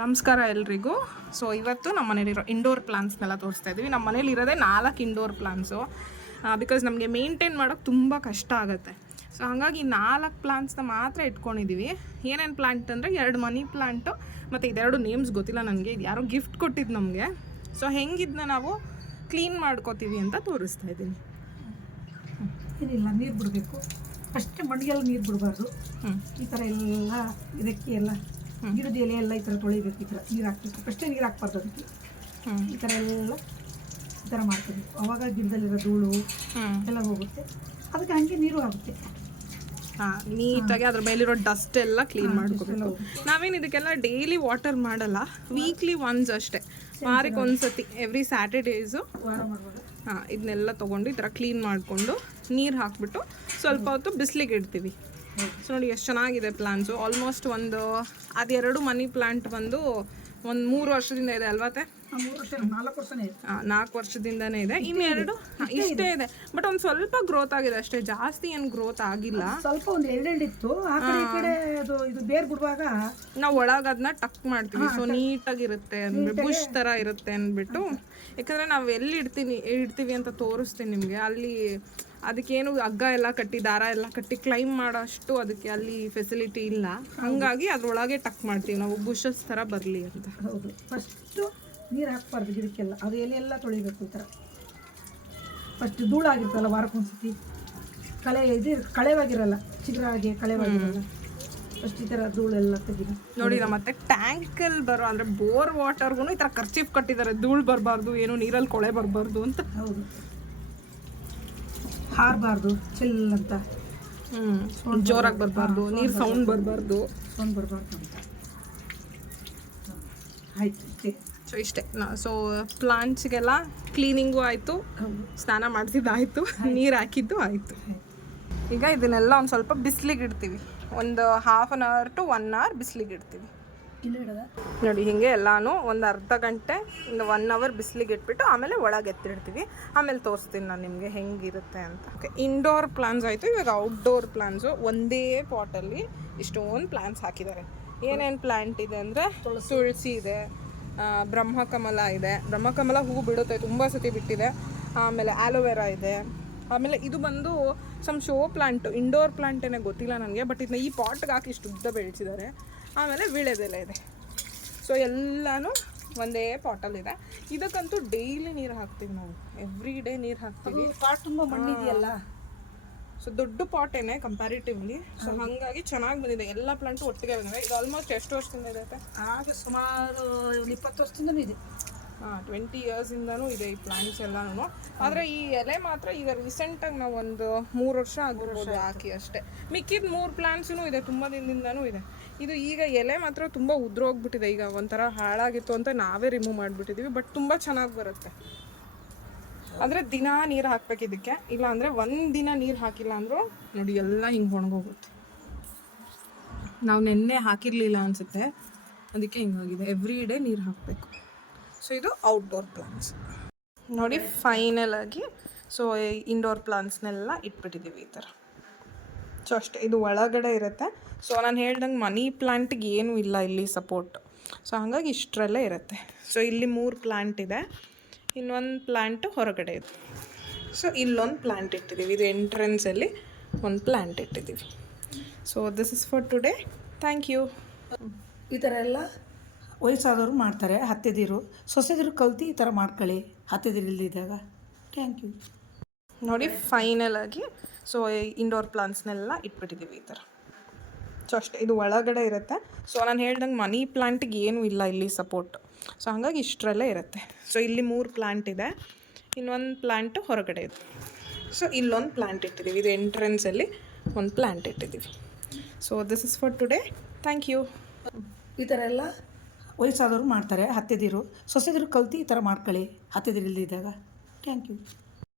ನಮಸ್ಕಾರ ಎಲ್ರಿಗೂ. ಸೊ ಇವತ್ತು ನಮ್ಮ ಮನೇಲಿರೋ ಇಂಡೋರ್ ಪ್ಲಾಂಟ್ಸ್ನೆಲ್ಲ ತೋರಿಸ್ತಾ ಇದ್ದೀವಿ. ನಮ್ಮ ಮನೇಲಿ ಇರೋದೇ 4 ಇಂಡೋರ್ ಪ್ಲಾಂಟ್ಸು. ಬಿಕಾಸ್ ನಮಗೆ ಮೇಂಟೈನ್ ಮಾಡೋಕ್ಕೆ ತುಂಬ ಕಷ್ಟ ಆಗುತ್ತೆ. ಸೊ ಹಾಗಾಗಿ 4 ಪ್ಲಾಂಟ್ಸ್ನ ಮಾತ್ರ ಇಟ್ಕೊಂಡಿದ್ದೀವಿ. ಏನೇನು ಪ್ಲಾಂಟ್ ಅಂದರೆ 2 ಮನಿ ಪ್ಲಾಂಟು ಮತ್ತು ಇದೆರಡು ನೇಮ್ಸ್ ಗೊತ್ತಿಲ್ಲ ನನಗೆ. ಇದು ಯಾರೋ ಗಿಫ್ಟ್ ಕೊಟ್ಟಿದ್ದು ನಮಗೆ. ಸೊ ಹೆಂಗಿದ್ನ ನಾವು ಕ್ಲೀನ್ ಮಾಡ್ಕೋತೀವಿ ಅಂತ ತೋರಿಸ್ತಾ ಇದ್ದೀನಿ. ಏನಿಲ್ಲ, ನೀರು ಬಿಡಬೇಕು ಅಷ್ಟೇ. ಮಣ್ಣಿಗೆಲ್ಲ ನೀರು ಬಿಡಬಾರ್ದು. ಈ ಥರ ಎಲ್ಲ ಇದಕ್ಕೆ ಎಲ್ಲ ಗಿಡದ ಎಲೆ ಎಲ್ಲ ಈ ಥರ ತೊಳಿಬೇಕು. ಈ ಥರ ನೀರು ಹಾಕ್ಬೇಕು, ಅಷ್ಟೇ ನೀರು ಹಾಕ್ಬಾರ್ದು ಅದಕ್ಕೆ. ಈ ಥರ ಎಲ್ಲ ಈ ಥರ ಮಾಡ್ಕೋಬೇಕು. ಅವಾಗ ಗಿಡದಲ್ಲಿರೋ ಧೂಳು ಎಲ್ಲ ಹೋಗುತ್ತೆ, ಅದಕ್ಕೆ ಹಂಗೆ ನೀರು ಆಗುತ್ತೆ. ನೀಟಾಗಿ ಅದ್ರ ಮೇಲಿರೋ ಡಸ್ಟ್ ಎಲ್ಲ ಕ್ಲೀನ್ ಮಾಡ್ಕೋಬೇಕು. ನಾವೇನು ಇದಕ್ಕೆಲ್ಲ ಡೈಲಿ ವಾಟರ್ ಮಾಡಲ್ಲ, ವೀಕ್ಲಿ ಒನ್ಸ್ ಅಷ್ಟೇ, ವಾರಕ್ಕೆ ಒಂದ್ಸತಿ, ಎವ್ರಿ ಸ್ಯಾಟರ್ಡೇಸು ಇದನ್ನೆಲ್ಲ ತೊಗೊಂಡು ಈ ಥರ ಕ್ಲೀನ್ ಮಾಡಿಕೊಂಡು ನೀರು ಹಾಕ್ಬಿಟ್ಟು ಸ್ವಲ್ಪ ಹೊತ್ತು ಬಿಸಿಲಿಗೆ ಇಡ್ತೀವಿ. ಸೊ ನೋಡಿ ಎಷ್ಟು ಚೆನ್ನಾಗಿದೆ ಪ್ಲಾಂಟ್ಸು. ಆಲ್ಮೋಸ್ಟ್ ಅದೆರಡು ಮನಿ ಪ್ಲಾಂಟ್ ಬಂದು 3 ವರ್ಷದಿಂದ ಇದೆ ಅಲ್ವಾತೆ? 4 ವರ್ಷದಿಂದನೇ ಇದೆ. ಇನ್ನೆರಡು ಇಷ್ಟೇ ಇದೆ, ಬಟ್ ಒಂದು ಸ್ವಲ್ಪ ಗ್ರೋತ್ ಆಗಿದೆ ಅಷ್ಟೇ, ಜಾಸ್ತಿ ಏನು ಗ್ರೋತ್ ಆಗಿಲ್ಲ. ಸ್ವಲ್ಪ ಒಂದು ಎರಡಿತ್ತು. ಆ ಕಡೆ ಈ ಕಡೆ ಇದು ಬೇರ್ ಬಿಡುವಾಗ ನಾವು ಒಳಗೆ ಅದನ್ನ ಟಕ್ ಮಾಡ್ತೀವಿ. ಸೊ ನೀಟಾಗಿರುತ್ತೆ ಅಂದ್ಬಿಟ್ಟು, ಬುಷ್ ಥರ ಇರುತ್ತೆ ಅಂದ್ಬಿಟ್ಟು. ಯಾಕಂದರೆ ನಾವು ಎಲ್ಲಿ ಇಡ್ತೀವಿ ಅಂತ ತೋರಿಸ್ತೀನಿ ನಿಮಗೆ. ಅಲ್ಲಿ ಅದಕ್ಕೇನು ಹಗ್ಗ ಎಲ್ಲ ಕಟ್ಟಿ, ದಾರ ಎಲ್ಲ ಕಟ್ಟಿ ಕ್ಲೈಮ್ ಮಾಡೋಷ್ಟು ಅದಕ್ಕೆ ಅಲ್ಲಿ ಫೆಸಿಲಿಟಿ ಇಲ್ಲ. ಹಾಗಾಗಿ ಅದ್ರೊಳಗೆ ಟಕ್ ಮಾಡ್ತೀವಿ ನಾವು, ಬುಷಸ್ ಥರ ಬರಲಿ ಅಂತ. ಹೌದು, ಫಸ್ಟು ನೀರು ಹಾಕ್ಬಾರ್ದು ಗಿಡಕ್ಕೆಲ್ಲ. ಅದು ಎಲೆಲ್ಲ ತೊಳಿಬೇಕು ಈ ಥರ. ಫಸ್ಟ್ ಧೂಳಾಗಿರ್ತಲ್ಲ, ವಾರಕ್ಕೊಂದ್ಸತಿ ಕಳೆವಾಗಿರಲ್ಲ, ಚಿಗುರಾಗಿ ಕಳೆವಾಗಿರಲ್ಲ. ಫಸ್ಟ್ ಈ ಥರ ಧೂಳೆಲ್ಲ ತೆಗೀರಿ. ನೋಡಿ, ಮತ್ತೆ ಟ್ಯಾಂಕಲ್ಲಿ ಬರೋ ಅಂದರೆ ಬೋರ್ ವಾಟರ್ಗೂ ಈ ಥರ ಕರ್ಚೀಫ್ ಕಟ್ಟಿದ್ದಾರೆ, ಧೂಳು ಬರಬಾರ್ದು, ಏನು ನೀರಲ್ಲಿ ಕೊಳೆ ಬರಬಾರ್ದು ಅಂತ. ಹೌದು, ಹಾರಬಾರ್ದು ಚಿಲ್ ಅಂತ. ಜೋರಾಗಿ ಬರಬಾರ್ದು, ನೀರು ಸೌಂಡ್ ಬರಬಾರ್ದು ಅಂತ. ಆಯ್ತು, ಸೊ ಇಷ್ಟೇ. ಸೊ ಪ್ಲಾಂಟ್ಸ್ಗೆಲ್ಲ ಕ್ಲೀನಿಂಗು ಆಯಿತು, ಸ್ನಾನ ಮಾಡಿಸಿದ್ದಾಯಿತು, ನೀರು ಹಾಕಿದ್ದು ಆಯಿತು. ಈಗ ಇದನ್ನೆಲ್ಲ ಒಂದು ಸ್ವಲ್ಪ ಬಿಸಿಲಿಗೆ ಇಡ್ತೀವಿ. ಒಂದು 1/2 hour to 1 hour ಬಿಸಿಲಿಗೆ ಇಡ್ತೀವಿ. ನೋಡಿ, ಹೀಗೆ ಎಲ್ಲಾನು ಒಂದು ಅರ್ಧ ಗಂಟೆ 1 hour ಬಿಸಿಲಿಗೆ ಇಟ್ಬಿಟ್ಟು ಆಮೇಲೆ ಒಳಗೆ ಎತ್ತಿಡ್ತೀವಿ. ಆಮೇಲೆ ತೋರಿಸ್ತೀನಿ ನಾನು ನಿಮಗೆ ಹೆಂಗಿರುತ್ತೆ ಅಂತ. ಓಕೆ, ಇಂಡೋರ್ ಪ್ಲಾಂಟ್ಸ್ ಆಯಿತು. ಇವಾಗ ಔಟ್ಡೋರ್ ಪ್ಲಾಂಟ್ಸು. ಒಂದೇ ಪಾಟಲ್ಲಿ ಇಷ್ಟೊಂದು ಪ್ಲಾಂಟ್ಸ್ ಹಾಕಿದ್ದಾರೆ. ಏನೇನು ಪ್ಲಾಂಟ್ ಇದೆ ಅಂದರೆ ತುಳಸಿ ಇದೆ, ಬ್ರಹ್ಮಕಮಲ ಇದೆ. ಬ್ರಹ್ಮಕಮಲ ಹೂ ಬಿಡುತ್ತೆ, ತುಂಬ ಸತಿ ಬಿಟ್ಟಿದೆ. ಆಮೇಲೆ ಆಲೋವೆರಾ ಇದೆ. ಆಮೇಲೆ ಇದು ಬಂದು ಶೋ ಪ್ಲಾಂಟು, ಇಂಡೋರ್ ಪ್ಲಾಂಟೇನೆ ಗೊತ್ತಿಲ್ಲ ನನಗೆ, ಬಟ್ ಇದನ್ನ ಈ ಪಾಟ್ಗೆ ಹಾಕಿ ಇಷ್ಟು ಉದ್ದ ಬೆಳೆಸಿದ್ದಾರೆ. ಆಮೇಲೆ ವೀಳ್ಯದೆಲೆ ಇದೆ. ಸೊ ಎಲ್ಲನೂ ಒಂದೇ ಪಾಟಲ್ಲಿದೆ. ಇದಕ್ಕಂತೂ ಡೈಲಿ ನೀರು ಹಾಕ್ತೀವಿ ನಾವು, ಎವ್ರಿ ಡೇ ನೀರು ಹಾಕ್ತೀವಿ. ಪಾಟ್ ತುಂಬ ಮಣ್ಣಿದೆಯಲ್ಲ, ಸೊ ದೊಡ್ಡ ಪಾಟೇನೆ ಕಂಪ್ಯಾರಿಟಿವ್ಲಿ. ಸೊ ಹಾಗಾಗಿ ಚೆನ್ನಾಗಿ ಬಂದಿದೆ. ಎಲ್ಲ ಪ್ಲಾಂಟು ಒಟ್ಟಿಗೆ ಬಂದಿದೆ. ಇದು ಆಲ್ಮೋಸ್ಟ್ ಎಷ್ಟು ವರ್ಷದಿಂದ ಇದೆ? ಆಗ ಸುಮಾರು 20 ವರ್ಷದಿಂದನೂ ಇದೆ. 20 yearsಯಿಂದನೂ ಇದೆ ಈ ಪ್ಲಾಂಟ್ಸ್ ಎಲ್ಲನೂ. ಆದರೆ ಈ ಎಲೆ ಮಾತ್ರ ಈಗ ರೀಸೆಂಟಾಗಿ ನಾವು ಒಂದು 3 ವರ್ಷ ಆಗಿರ್ಬೋದು ಹಾಕಿ ಅಷ್ಟೇ. ಮಿಕ್ಕಿದ 3 ಪ್ಲಾಂಟ್ಸೂ ಇದೆ, ತುಂಬ ದಿನದಿಂದನೂ ಇದೆ. ಇದು ಈಗ ಎಲೆ ಮಾತ್ರ ತುಂಬ ಉದ್ರೋಗ್ಬಿಟ್ಟಿದೆ. ಈಗ ಒಂಥರ ಹಾಳಾಗಿತ್ತು ಅಂತ ನಾವೇ ರಿಮೂವ್ ಮಾಡಿಬಿಟ್ಟಿದ್ದೀವಿ. ಬಟ್ ತುಂಬ ಚೆನ್ನಾಗಿ ಬರುತ್ತೆ. ಅಂದರೆ ದಿನ ನೀರು ಹಾಕ್ಬೇಕು ಇದಕ್ಕೆ. ಇಲ್ಲ ಅಂದರೆ 1 ದಿನ ನೀರು ಹಾಕಿಲ್ಲ ಅಂದರೂ ನೋಡಿ ಎಲ್ಲ ಹಿಂಗೆ ಒಣಗೋಗುತ್ತೆ. ನಾವು ನೆನ್ನೆ ಹಾಕಿರಲಿಲ್ಲ ಅನಿಸುತ್ತೆ, ಅದಕ್ಕೆ ಹಿಂಗಾಗಿದೆ. ಎವ್ರಿ ಡೇ ನೀರು ಹಾಕಬೇಕು. ಸೊ ಇದು ಔಟ್ಡೋರ್ ಪ್ಲಾಂಟ್ಸ್. ನೋಡಿ, ಫೈನಲ್ ಆಗಿ ಸೊ ಇಂಡೋರ್ ಪ್ಲಾಂಟ್ಸ್ನೆಲ್ಲ ಇಟ್ಬಿಟ್ಟಿದ್ದೀವಿ ಈ ಥರ. ಸೊ ಅಷ್ಟೇ, ಇದು ಒಳಗಡೆ ಇರುತ್ತೆ. ಸೊ ನಾನು ಹೇಳ್ದಂಗೆ ಮನಿ ಪ್ಲಾಂಟಿಗೆ ಏನೂ ಇಲ್ಲ ಇಲ್ಲಿ ಸಪೋರ್ಟ್. ಸೊ ಹಾಗಾಗಿ ಇಷ್ಟರಲ್ಲೇ ಇರುತ್ತೆ. ಸೊ ಇಲ್ಲಿ 3 ಪ್ಲಾಂಟ್ ಇದೆ, ಇನ್ನೊಂದು ಪ್ಲಾಂಟ್ ಹೊರಗಡೆ ಇದೆ. ಸೊ ಇಲ್ಲೊಂದು ಪ್ಲಾಂಟ್ ಇಟ್ಟಿದ್ದೀವಿ. ಇದು ಎಂಟ್ರೆನ್ಸಲ್ಲಿ ಒಂದು ಪ್ಲಾಂಟ್ ಇಟ್ಟಿದ್ದೀವಿ. So this is for today. Thank you. ಈ ಥರ ಎಲ್ಲ ವಯಸ್ಸಾದವರು ಮಾಡ್ತಾರೆ. ಹತ್ತೆದಿರು ಸೊಸೆದಿರು ಕಲ್ತು ಈ ಥರ ಮಾಡ್ಕೊಳ್ಳಿ, ಹತ್ತೆದಿರು ಇಲ್ದಿದ್ದಾಗ. Thank you. ನೋಡಿ, ಫೈನಲ್ ಆಗಿ ಸೊ ಇಂಡೋರ್ ಪ್ಲಾಂಟ್ಸ್ನೆಲ್ಲ ಇಟ್ಬಿಟ್ಟಿದ್ದೀವಿ ಈ ಥರ. ಸೊ ಅಷ್ಟೇ, ಇದು ಒಳಗಡೆ ಇರುತ್ತೆ. ಸೊ ನಾನು ಹೇಳ್ದಂಗೆ ಮನಿ ಪ್ಲಾಂಟಿಗೆ ಏನೂ ಇಲ್ಲ ಇಲ್ಲಿ ಸಪೋರ್ಟ್. ಸೊ ಹಾಗಾಗಿ ಇಷ್ಟರಲ್ಲೇ ಇರುತ್ತೆ. ಸೊ ಇಲ್ಲಿ 3 ಪ್ಲಾಂಟ್ ಇದೆ, ಇನ್ನೊಂದು ಪ್ಲಾಂಟ್ ಹೊರಗಡೆ ಇದೆ. ಸೊ ಇಲ್ಲೊಂದು ಪ್ಲಾಂಟ್ ಇಟ್ಟಿದ್ದೀವಿ. ಇದು ಎಂಟ್ರೆನ್ಸಲ್ಲಿ ಒಂದು ಪ್ಲಾಂಟ್ ಇಟ್ಟಿದ್ದೀವಿ. So this is for today. Thank you. ಈ ಥರ ಎಲ್ಲ ವಯಸ್ಸಾದವರು ಮಾಡ್ತಾರೆ. ಹತ್ತೆದಿರು ಸೊಸೆದಿರು ಕಲ್ತು ಈ ಥರ ಮಾಡ್ಕೊಳ್ಳಿ, ಹತ್ತೆದಿರು ಇಲ್ದಿದ್ದಾಗ. Thank you.